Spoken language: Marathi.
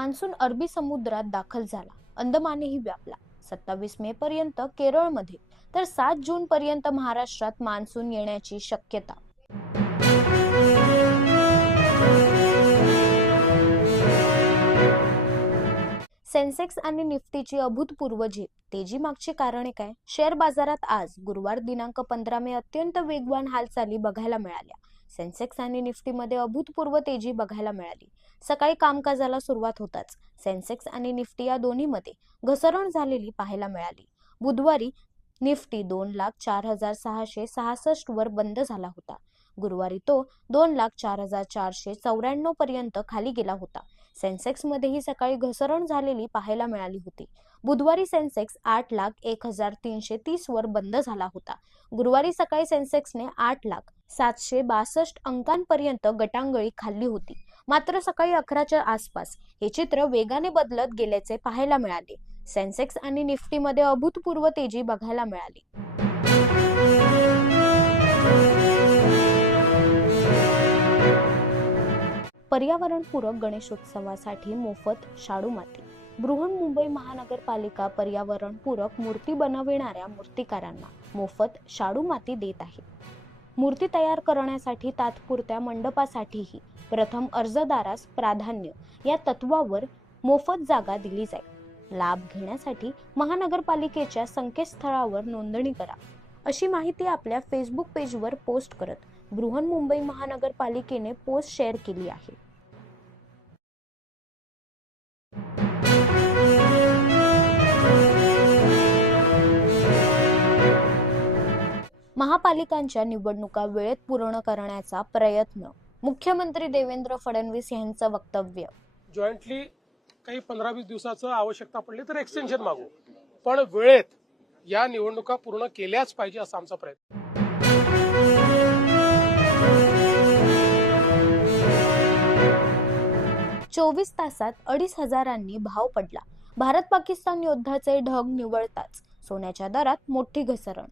मान्सून अरबी समुद्रात दाखल झाला. अंदमानही व्यापला. सत्तावीस मे पर्यंत केरळमध्ये तर सात जून पर्यंत महाराष्ट्रात मान्सून येण्याची शक्यता. सेन्सेक्स आणि निफ्टीची अभूतपूर्व झेप. तेजी मागची कारणे काय शेअर बाजारात आज गुरुवार दिनांक पंधरा मे अत्यंत वेगवान हालचाली बघायला मिळाल्या. सेन्सेक्स आणि निफ्टीमध्ये अभूतपूर्व तेजी बघायला मिळाली. सकाळी कामकाजाला सुरुवात होताच. सेन्सेक्स आणि निफ्टी या दोन्हीमध्ये घसरण झालेली पाहायला मिळाली. बुधवारी निफ्टी दोन लाख चार हजार सहाशे सहासष्ट वर बंद झाला होता. गुरुवारी तो दोन लाख चार हजार चारशे चौऱ्याण्णव पर्यंत खाली गेला होता. सेन्सेक्समध्येही सकाळी घसरण झालेली पाहायला मिळाली होती. बुधवारी सेन्सेक्स आठ लाख एक हजार तीनशे तीस वर बंद झाला होता. गुरुवारी सकाळी सेन्सेक्सने आठ लाख सातशे बासष्ट अंकांपर्यंत गटांगळी खाल्ली होती. मात्र सकाळी अकराच्या आसपास हे चित्र वेगाने बदलत गेल्याचे पाहायला मिळाले. सेन्सेक्स आणि निफ्टीमध्ये अभूतपूर्व तेजी बघायला मिळाली. पर्यावरणपूरक गणेशोत्सवासाठी मोफत शाडू माती बृहन्मुंबई महानगरपालिका पर्यावरणपूरक मूर्ती बनविणाऱ्या मूर्तिकारांना मोफत शाडू माती देत आहे. मूर्ती तयार करण्यासाठी तात्पुरत्या मंडपासाठीही प्रथम अर्जदारास प्राधान्य या तत्वावर मोफत जागा दिली जाईल. लाभ घेण्यासाठी महानगरपालिकेच्या संकेतस्थळावर नोंदणी करा. अशी माहिती आपल्या फेसबुक पेजवर पोस्ट करत बृहन्मुंबई महानगरपालिकेने पोस्ट शेअर केली आहे. महापालिकांच्या निवडणुका वेळेत पूर्ण करण्याचा प्रयत्न. मुख्यमंत्री देवेंद्र फडणवीस यांचं वक्तव्य. जॉईंटली काही पंधरा वीस दिवसाचं आवश्यकता पडली तर एक्सटेन्शन मागू. पण वेळेत या निवडणुका पूर्ण केल्याच पाहिजे असा आमचा प्रयत्न. चोवीस तासात अडीच हजारांनी भाव पडला. भारत पाकिस्तान युद्धाचे ढग निवळताच. सोन्याच्या दरात मोठी घसरण.